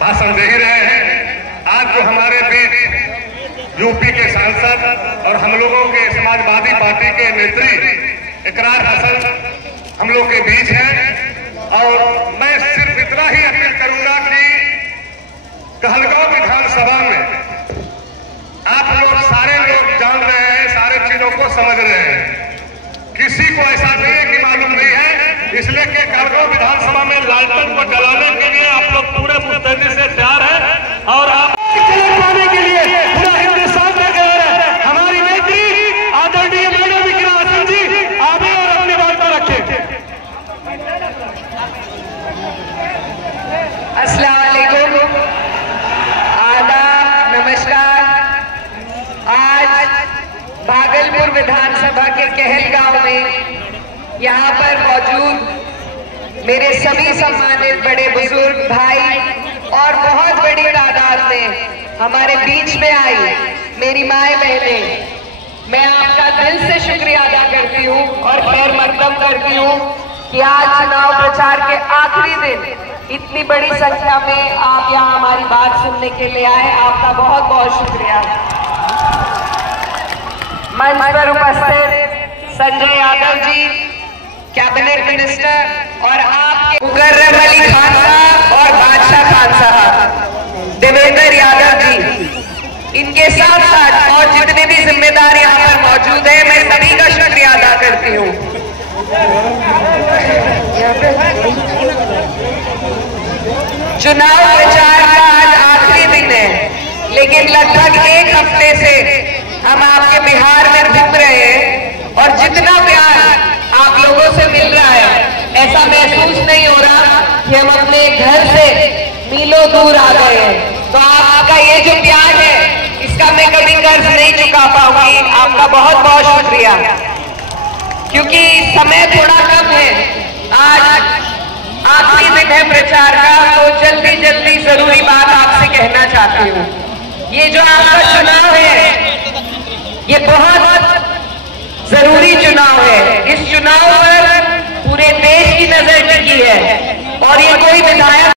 भाषण दे ही रहे हैं। आज जो हमारे बीच यूपी के सांसद और हम लोगों के समाजवादी पार्टी के नेत्री इकरार हसन हम लोग के बीच हैं और मैं सिर्फ इतना ही अपील करूंगा कि कहलगांव विधानसभा में आप लोग सारे लोग जान रहे हैं, सारे चीजों को समझ रहे हैं। किसी को ऐसा नहीं है कि मालूम नहीं है, इसलिए कि कहलगांव विधानसभा में लालटेन को जलाने के लिए आप लोग पूरे मुस्तैदी से तैयार हैं और आप पाने के लिए पूरा हिंदुस्तान में तैयार है। हमारी नेत्री आदरणीय मैडम इकरार हसन जी आगे और अपनी बात को रखें। अस्सलाम वालेकुम, आदाब, नमस्कार। आज भागलपुर विधानसभा के कहलगांव में यहाँ पर मौजूद मेरे सभी सम्मानित बड़े बुजुर्ग भाई और बहुत बड़ी तादाद में हमारे बीच में आई मेरी माए बहनें, मैं आपका दिल से शुक्रिया अदा करती हूँ और खैर मकदम करती हूँ कि आज चुनाव प्रचार के आखिरी दिन इतनी बड़ी संख्या में आप यहाँ हमारी बात सुनने के लिए आए। आपका बहुत बहुत शुक्रिया। मंच पर उपस्थित संजय यादव जी, कैबिनेट मिनिस्टर, और आपके मुकर्रम अली खान साहब और बादशाह खान साहब, देवेंद्र यादव जी, इनके साथ साथ और जितने भी जिम्मेदार यहाँ पर मौजूद हैं, मैं सभी का शुक्रिया अदा करती हूँ। चुनाव प्रचार का आज आखिरी दिन है, लेकिन लगभग एक हफ्ते से हम आपके बिहार में घूम रहे हैं और जितना प्यार आप लोगों से मिल रहा है, ऐसा महसूस नहीं हो रहा कि हम अपने घर से मीलों दूर आ गए हैं। तो आपका ये जो प्यार है, इसका मैं कभी कर्ज नहीं चुका पाऊंगी। आपका बहुत बहुत शुक्रिया। क्योंकि समय थोड़ा कम है, आज आखिरी दिन है प्रचार का, तो जल्दी जल्दी जरूरी बात आपसे कहना चाहती हूँ। ये जो आपका चुनाव है, ये बहुत जरूरी चुनाव है। इस चुनाव पर पूरे देश की नजर टिकी है और ये कोई विधायक